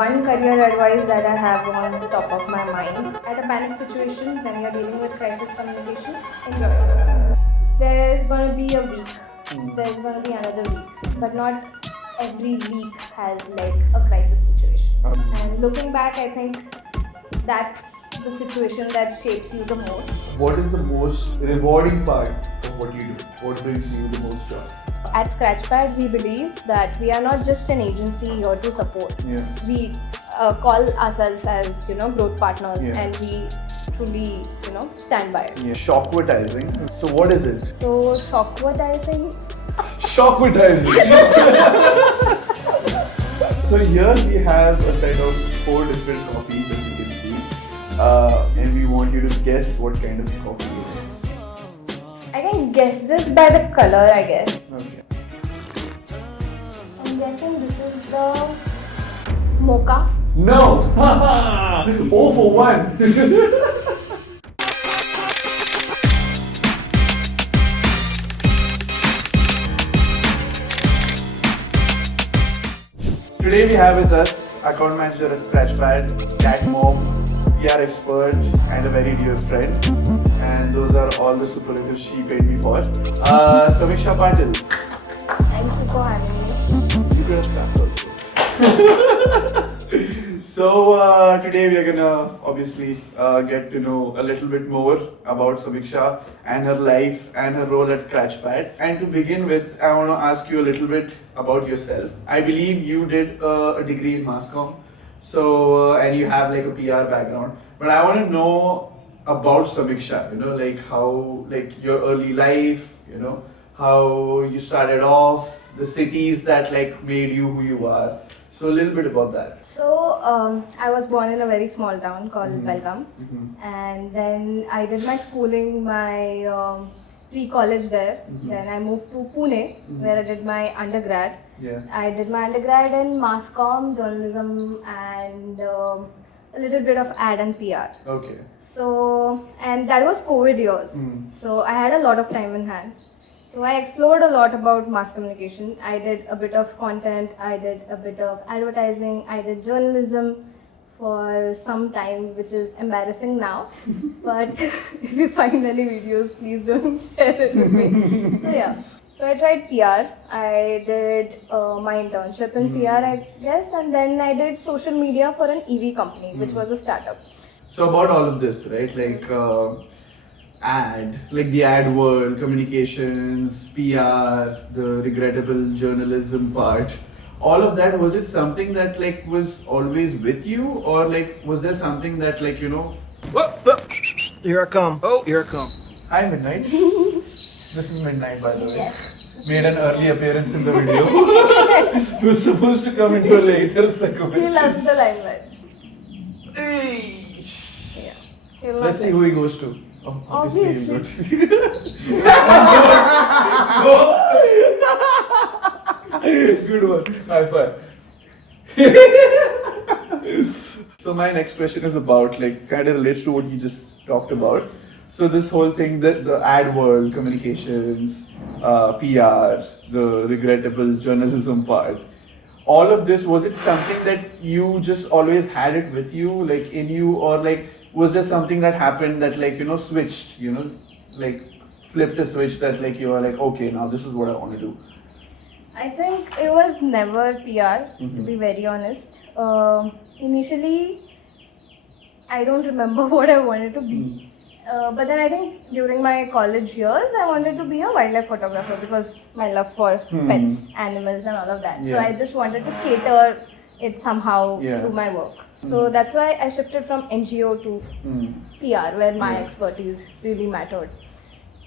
one career advice that I have on the top of my mind. At a panic situation, when you're dealing with crisis communication, enjoy it. There's gonna be a week, there's gonna be another week, but not every week has like a crisis situation. And looking back, I think that's the situation that shapes you the most. What is the most rewarding part of what you do? What brings you the most joy? At Scratchpad, we believe that we are not just an agency here to support. Yeah. We call ourselves as growth partners, and we truly stand by it. Yeah. Shockvertising. So what is it? So Shockvertising. Shockvertising. So here we have a set of 4 different coffees, as you can see, and we want you to guess what kind of coffee it is. I can guess this by the color, I guess. Okay. I'm guessing this is the mocha. No! 0 for 1! Today we have with us account manager at Scratchpad, cat mom, PR expert, and a very dear friend. And those are all the superlatives she paid me for. Samiksha Patil. Thank you for having me. You could have clapped also. So today we are gonna obviously get to know a little bit more about Samiksha and her life and her role at Scratchpad. And to begin with, I want to ask you a little bit about yourself. I believe you did a degree in mass comm, so and you have like a PR background. But I want to know about Samiksha. Like how, like your early life. How you started off, the cities that like made you who you are. So a little bit about that. So I was born in a very small town called Belgaum, and then I did my schooling, my pre-college there. Then I moved to Pune, where I did my undergrad. Yeah. I did my undergrad in mass comm, journalism, and a little bit of ad and PR. Okay. So, and that was COVID years. So I had a lot of time in hands. So I explored a lot about mass communication. I did a bit of content, I did a bit of advertising, I did journalism for some time, which is embarrassing now. But if you find any videos, please don't share it with me. So yeah, so I tried PR. I did my internship in PR, I guess, and then I did social media for an EV company, which was a startup. So about all of this, right? Like the ad world, communications, PR, the regrettable journalism part, all of that, was it something that like was always with you, or like was there something that like Here I come. Oh, here I come. Hi Midnight. This is Midnight, by the way. Yes. Made an early appearance in the video. He was supposed to come into a later segment. He loves the limelight. Hey. Yeah. He loves Let's see it. who he goes to. Obviously. Good one. High five. So my next question is about like kind of relates to what you just talked about. So this whole thing, the ad world, communications, PR, the regrettable journalism part, all of this, was it something that you just always had it with you, like in you, or like was there something that happened that like switched, like flipped a switch that like you are like, okay, now this is what I want to do? I think it was never PR, to be very honest. Initially, I don't remember what I wanted to be. But then I think during my college years, I wanted to be a wildlife photographer because my love for pets, animals and all of that. So I just wanted to cater it somehow through my work. So that's why I shifted from NGO to PR, where my expertise really mattered.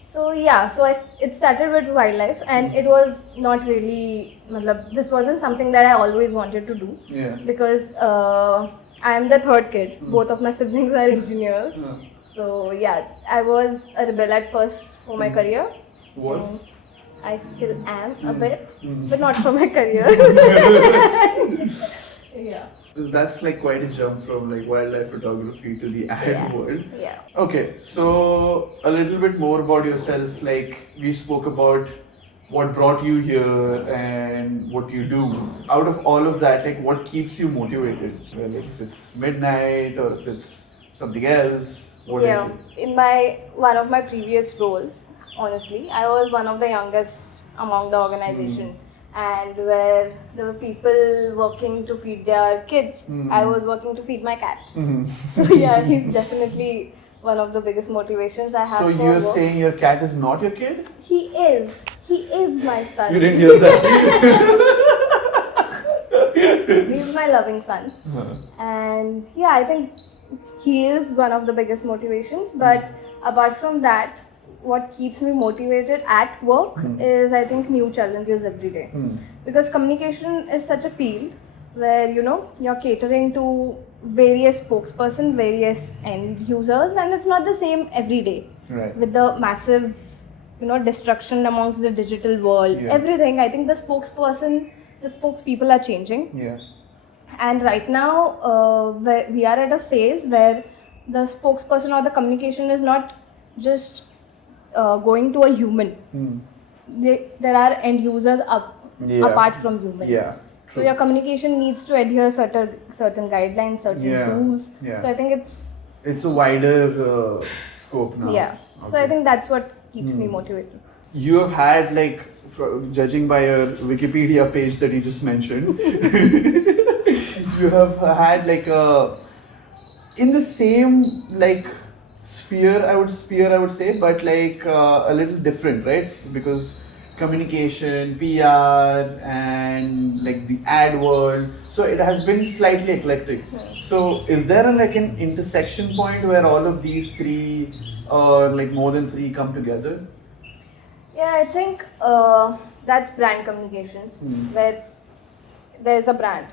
So yeah, so it started with wildlife, and it was not really, this wasn't something that I always wanted to do. Yeah. Because I am the third kid. Both of my siblings are engineers. So yeah, I was a rebel at first for my career. Was? I still am a bit, but not for my career. Yeah. That's like quite a jump from like wildlife photography to the ad world. Yeah. Okay, so a little bit more about yourself. Like we spoke about what brought you here and what you do. Out of all of that, like what keeps you motivated? Well, like if it's midnight or if it's something else, what is it? In one of my previous roles, honestly, I was one of the youngest among the organization. And where there were people working to feed their kids, I was working to feed my cat. So yeah, he's definitely one of the biggest motivations I have. So for you're work. saying your cat is not your kid? He is my son. You didn't hear that? He's my loving son. And yeah, I think he is one of the biggest motivations. But apart from that, what keeps me motivated at work is, I think, new challenges every day. Because communication is such a field where, you're catering to various spokesperson, various end users, and it's not the same every day. Right. With the massive, destruction amongst the digital world, everything, I think the spokespeople are changing. Yeah. And right now, we are at a phase where the spokesperson or the communication is not just going to a human. There are end users apart from human. Yeah. So your communication needs to adhere certain guidelines, certain rules. Yeah. So I think it's a wider scope now. Yeah. Okay. So I think that's what keeps me motivated. You have had, like, judging by your Wikipedia page that you just mentioned, you have had like in the same like sphere I would say, but like a little different, right? Because communication, PR, and like the ad world, so it has been slightly eclectic. So is there like an intersection point where all of these three or like more than three come together? Yeah, I think that's brand communications, where there's a brand,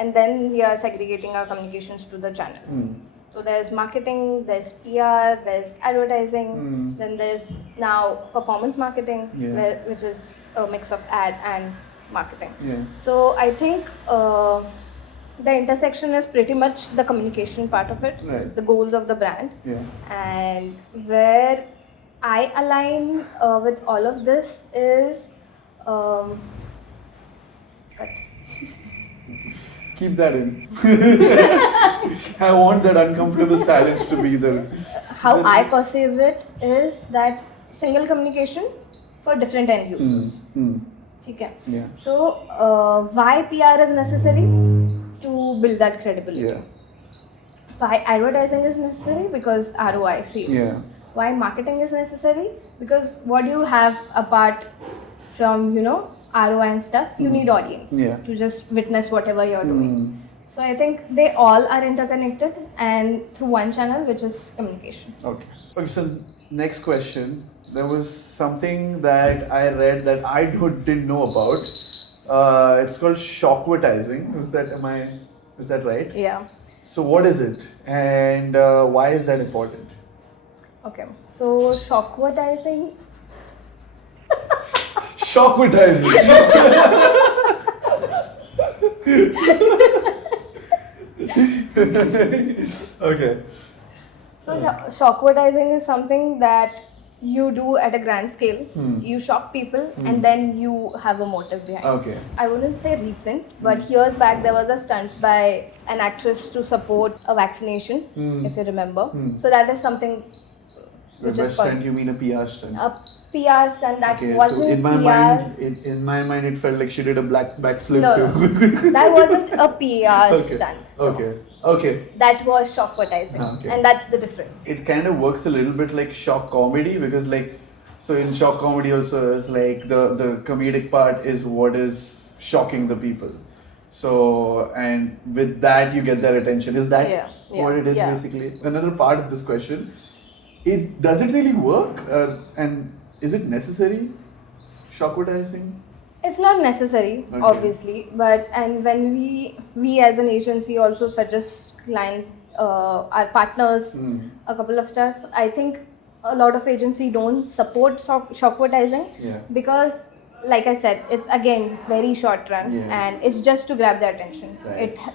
and then we are segregating our communications to the channels. So there's marketing, there's PR, there's advertising, then there's now performance marketing, which is a mix of ad and marketing. So I think the intersection is pretty much the communication part of it, the goals of the brand, and where I align with all of this is Keep that in. I want that uncomfortable silence to be there. How I perceive it is that single communication for different end users. Okay. Yeah. So why PR is necessary? To build that credibility. Yeah. Why advertising is necessary? Because ROI sales. Yeah. Why marketing is necessary? Because what do you have apart from ROI and stuff? You need audience to just witness whatever you're doing. So I think they all are interconnected and through one channel, which is communication. Okay. So next question. There was something that I read that I didn't know about. It's called Shockvertising. Is that right? Yeah. So what is it, and why is that important? Okay. So Shockvertising. Shockvertising. Okay. So Shockvertising is something that you do at a grand scale. You shock people and then you have a motive behind it. Okay. I wouldn't say recent, but years back there was a stunt by an actress to support a vaccination, if you remember. So that is something which By is called stunt, you mean a PR stunt? a PR stunt that Okay, wasn't so in my PR. in my mind, it felt like she did a backflip No, too. that wasn't a PR Okay. stunt. Okay. That was Shockvertising, Okay. and that's the difference. It kind of works a little bit like shock comedy, because so in shock comedy also is like the comedic part is what is shocking the people. So, and with that you get their attention. Is that what it is basically? Another part of this question is, does it really work? And is it necessary? Shockvertising? It's not necessary, obviously, and when we as an agency also suggest our partners a couple of stuff. I think a lot of agency don't support shockvertising because, like I said, it's again very short run and it's just to grab their attention.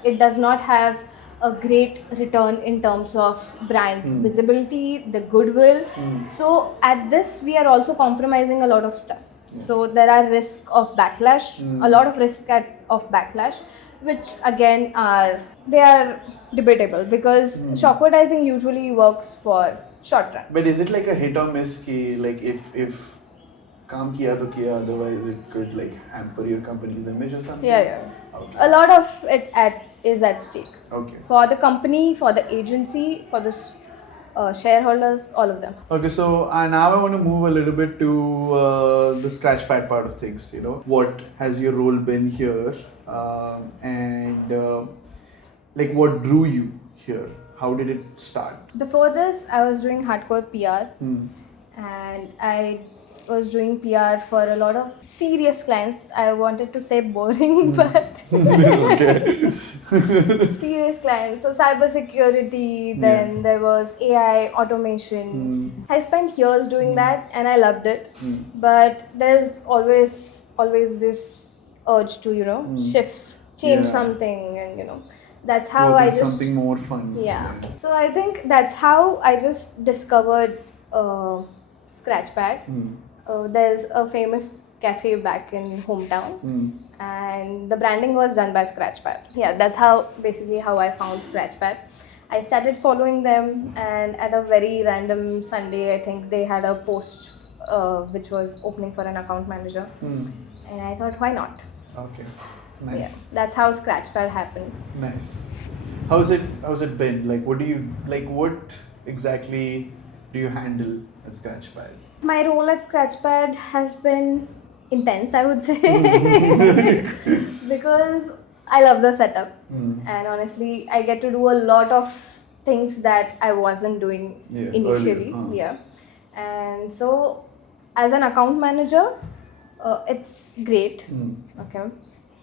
It does not have a great return in terms of brand visibility, the goodwill. So at this we are also compromising a lot of stuff. So there are risk of backlash, a lot of risk of backlash, which again they are debatable because Shockvertising usually works for short run. But is it like a hit or miss ki, like if काम किया तो किया, otherwise it could like hamper your company's image or something? Yeah. Okay. A lot of it is at stake. Okay. For the company, for the agency, for the shareholders, all of them. Okay, so now I want to move a little bit to the Scratchpad part of things. You know, what has your role been here, and like what drew you here? How did it start? Before this, I was doing hardcore PR, and I was doing PR for a lot of serious clients. I wanted to say boring, but serious clients. So cybersecurity, then there was AI, automation. I spent years doing that and I loved it. But there's always this urge to, change something, and that's how Work I on just something more fun. Yeah. So I think that's how I just discovered Scratchpad. There's a famous cafe back in hometown, and the branding was done by Scratchpad. Yeah, that's how I found Scratchpad. I started following them, and at a very random Sunday, I think they had a post which was opening for an account manager, and I thought, why not? Okay, nice. Yeah, that's how Scratchpad happened. Nice. How's it been? Like, what exactly do you handle at Scratchpad? My role at Scratchpad has been intense, I would say, because I love the setup, and honestly, I get to do a lot of things that I wasn't doing initially. Earlier, Yeah, and so as an account manager, it's great. Okay,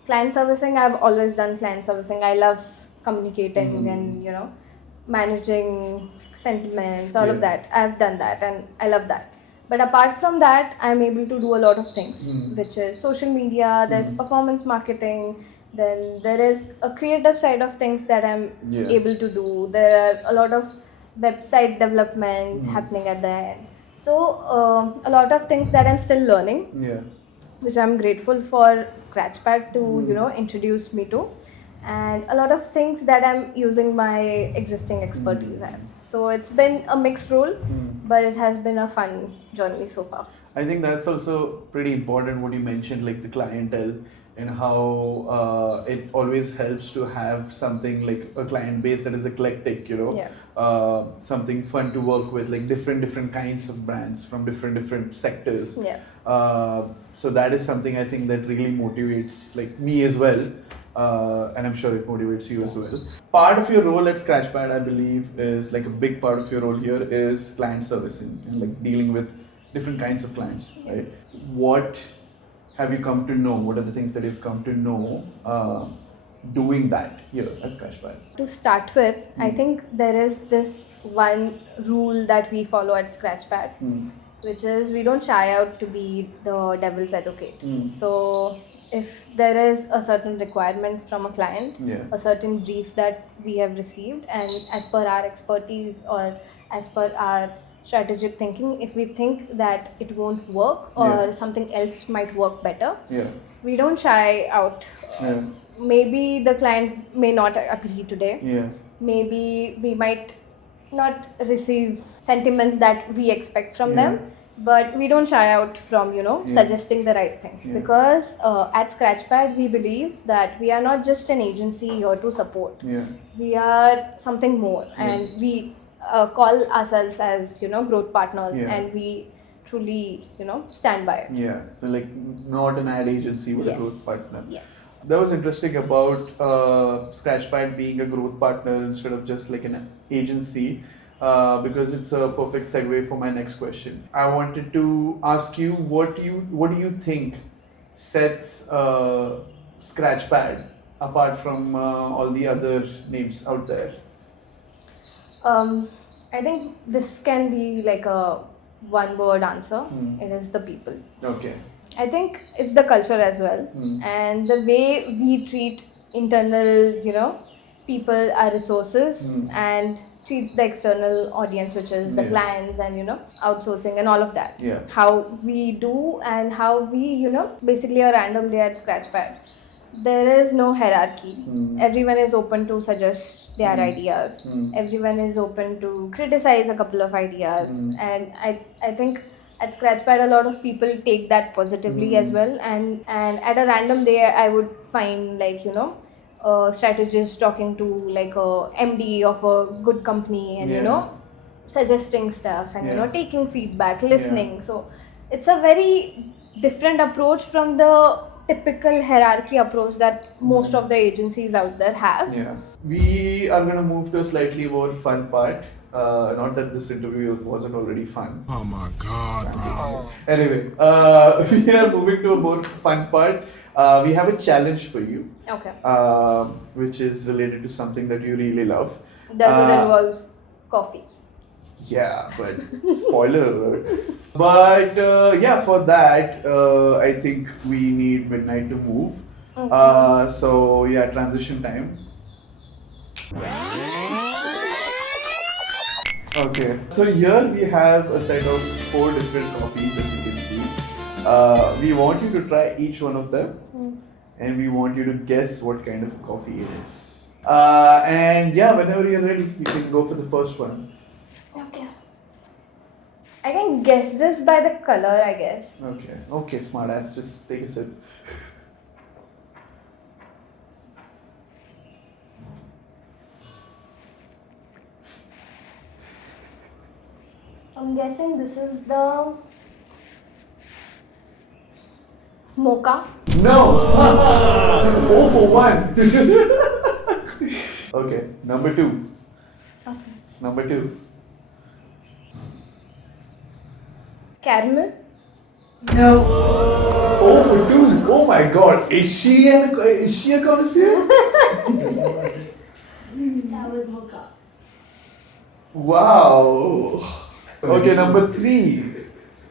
client servicing, I've always done client servicing. I love communicating and managing sentiments, all of that. I've done that and I love that. But apart from that, I'm able to do a lot of things, which is social media, there's performance marketing, then there is a creative side of things that I'm able to do. There are a lot of website development happening at the end. So a lot of things that I'm still learning, which I'm grateful for Scratchpad to introduce me to. And a lot of things that I'm using my existing expertise at. So it's been a mixed role, but it has been a fun journey so far. I think that's also pretty important what you mentioned, like the clientele and how it always helps to have something like a client base that is eclectic, something fun to work with, like different kinds of brands from different sectors. So that is something I think that really motivates like me as well. And I'm sure it motivates you as well. Part of your role at Scratchpad, I believe, is like a big part of your role here is client servicing and like dealing with different kinds of clients, right? What have you come to know? What are the things that you've come to know doing that here at Scratchpad? To start with, I think there is this one rule that we follow at Scratchpad, which is we don't shy out to be the devil's advocate. So if there is a certain requirement from a client, a certain brief that we have received, and as per our expertise or as per our strategic thinking, if we think that it won't work or something else might work better, we don't shy out. Maybe the client may not agree today. Maybe we might not receive sentiments that we expect from them. But we don't shy out from, suggesting the right thing. Because at Scratchpad, we believe that we are not just an agency here to support. We are something more. And we call ourselves as, growth partners. And we truly, stand by it. So like not an ad agency, but a growth partner. Yes. That was interesting about Scratchpad being a growth partner instead of just like an agency. Because it's a perfect segue for my next question. I wanted to ask you what do you think sets Scratchpad apart from all the other names out there? I think this can be like a one-word answer. It is the people. Okay. I think it's the culture as well, and the way we treat internal, people, our resources, and treat the external audience, which is the Yeah. clients and outsourcing and all of that. Yeah. How we do and how we basically a random day at Scratchpad. There is no hierarchy. Everyone is open to suggest their ideas. Everyone is open to criticize a couple of ideas, and I think at Scratchpad a lot of people take that positively as well. And at a random day, I would find like a strategist talking to like a MD of a good company, and Yeah. suggesting stuff, and Yeah. taking feedback, listening. So it's a very different approach from the typical hierarchy approach that most of the agencies out there have. Yeah. We are going to move to a slightly more fun part. Not that this interview wasn't already fun. Oh my god, bro. Anyway, we are moving to a more fun part. We have a challenge for you, Okay. which is related to something that you really love. Does it involve coffee? Yeah, but spoiler alert. But yeah, for that, I think we need midnight to move. Okay. So yeah, transition time. Okay, so here we have a set of 4 different coffees, as you can see. We want you to try each one of them, and we want you to guess what kind of coffee it is. And yeah, whenever you're ready, you can go for the first one. Okay. I can guess this by the color, I guess. Okay, smartass, just take a sip. I'm guessing this is the mocha. No! 0 for 1! Okay, number 2. Okay. Number 2. Caramel. No! 0 for 2! Oh my god, is she a connoisseur? That was mocha. Wow! Okay, number 3.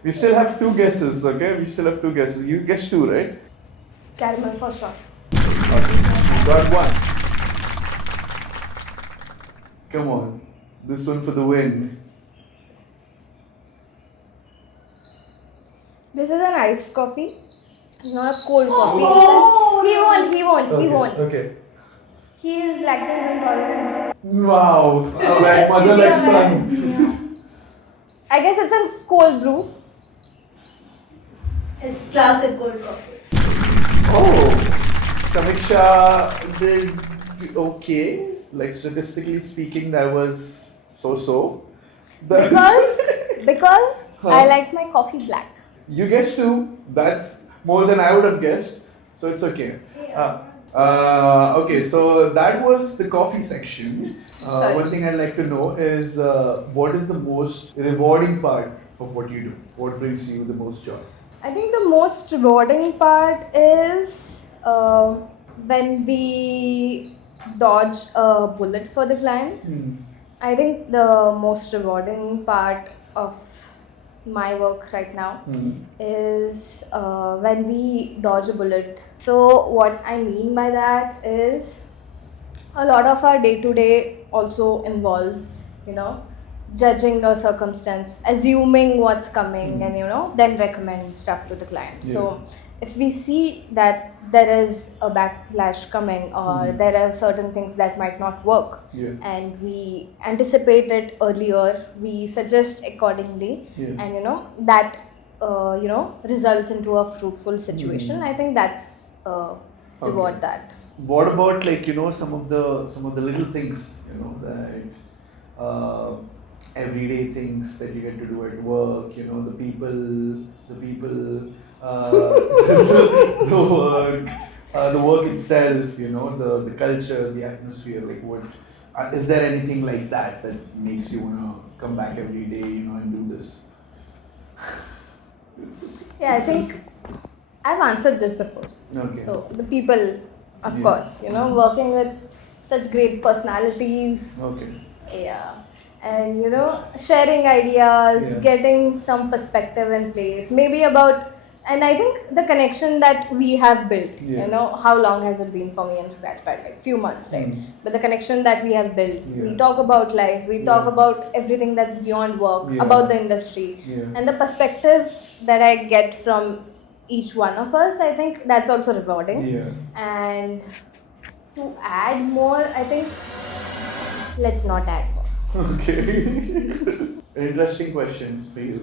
We still have 2 guesses, okay? We still have 2 guesses. You guessed 2, right? Caramel for sure. Okay, you got 1. Come on, this one for the win. This is an iced coffee. It's not a cold coffee. He won't. Okay. He is lactose intolerant. Wow, like mother like son. I guess it's a cold brew. It's classic cold coffee. Oh, Samiksha did okay. Like statistically speaking, that was so. Because Huh? I like my coffee black. You guessed 2. That's more than I would have guessed. So it's okay. Okay, so that was the coffee section. Sorry. One thing I'd like to know is what is the most rewarding part of what you do? What brings you the most joy? I think the most rewarding part is when we dodge a bullet for the client. I think the most rewarding part of my work right now is when we dodge a bullet. So what I mean by that is a lot of our day-to-day also involves, judging a circumstance, assuming what's coming, and then recommend stuff to the client. So if we see that there is a backlash coming, or there are certain things that might not work, and we anticipate it earlier, we suggest accordingly, and that results into a fruitful situation. I think that's reward that. What about some of the little things that everyday things that you get to do at work, the people, the work itself, the culture, the atmosphere, like what, is there anything like that makes you want to come back every day, and do this? Yeah, I think I've answered this before. Okay. So the people, of course, working with such great personalities. Okay. Yeah. And sharing ideas, Yeah. getting some perspective in place, maybe about And I think the connection that we have built, Yeah. how long has it been for me and Scratchpad? Like few months, right? But the connection that we have built, we Yeah. talk about life, we talk Yeah. about everything that's beyond work, Yeah. about the industry, Yeah. and the perspective that I get from each one of us, I think that's also rewarding. Yeah. And to add more, I think let's not add more. Okay. Interesting question for you.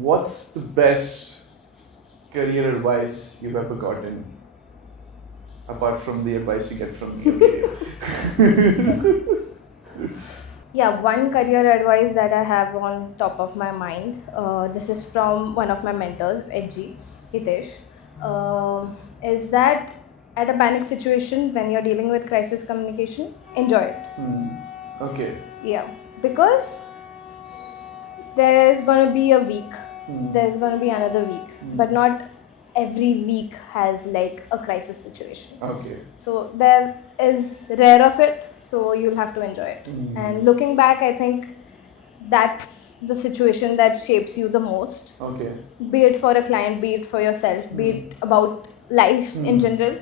What's the best career advice you've ever gotten? Apart from the advice you get from me. Yeah, one career advice that I have on top of my mind. This is from one of my mentors, HG, Hitesh. Is that at a panic situation when you're dealing with crisis communication, enjoy it. Okay. Yeah, because there's gonna be a week, there's gonna be another week, but not every week has like a crisis situation. Okay. So there is rare of it, so you'll have to enjoy it. And looking back, I think that's the situation that shapes you the most. Okay. Be it for a client, be it for yourself, be it about life in general.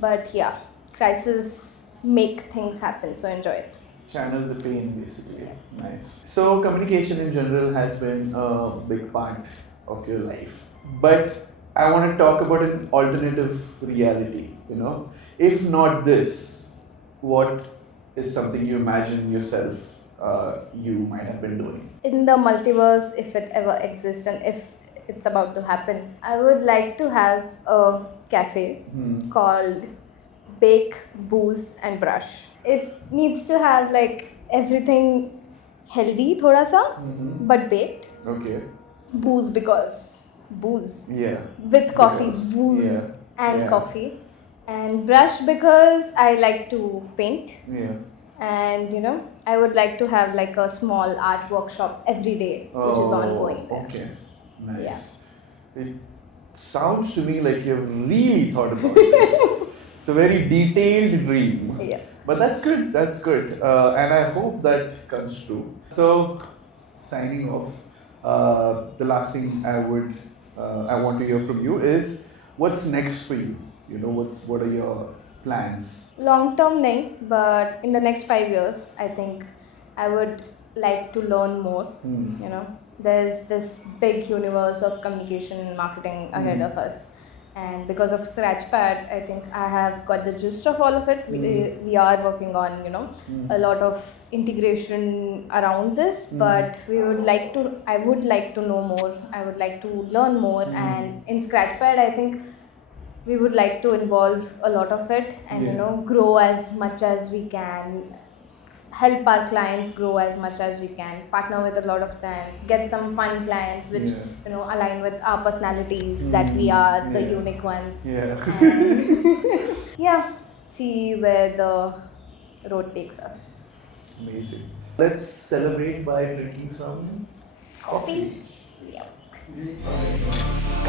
But yeah, crises make things happen, so enjoy it. Channel the pain, basically. Nice. So communication in general has been a big part of your life, but I want to talk about an alternative reality. If not this, what is something you imagine yourself you might have been doing? In the multiverse, if it ever exists and if it's about to happen, I would like to have a cafe called Bake, Booze and Brush. It needs to have like everything healthy, thoda sa, but baked. Okay. Booze because booze. Yeah. With coffee, Because- booze yeah. and Yeah. coffee. And brush because I like to paint. Yeah. And I would like to have like a small art workshop every day, which is ongoing there. Okay. Nice. It sounds to me like you've really thought about this. It's a very detailed dream. Yeah. But that's good. That's good. And I hope that comes true. So, signing off, the last thing I want to hear from you is what's next for you? What are your plans? Long term, nahi, but in the next 5 years, I think I would like to learn more. There's this big universe of communication and marketing ahead of us. And because of Scratchpad, I think I have got the gist of all of it. We are working on, a lot of integration around this, but I would like to know more. I would like to learn more. And in Scratchpad, I think we would like to involve a lot of it and, grow as much as we can, help our clients grow as much as we can, partner with a lot of clients, get some fun clients which align with our personalities, that we are the unique ones. Yeah. And yeah, see where the road takes us. Amazing. Let's celebrate by drinking some Coffee? coffee. Yeah.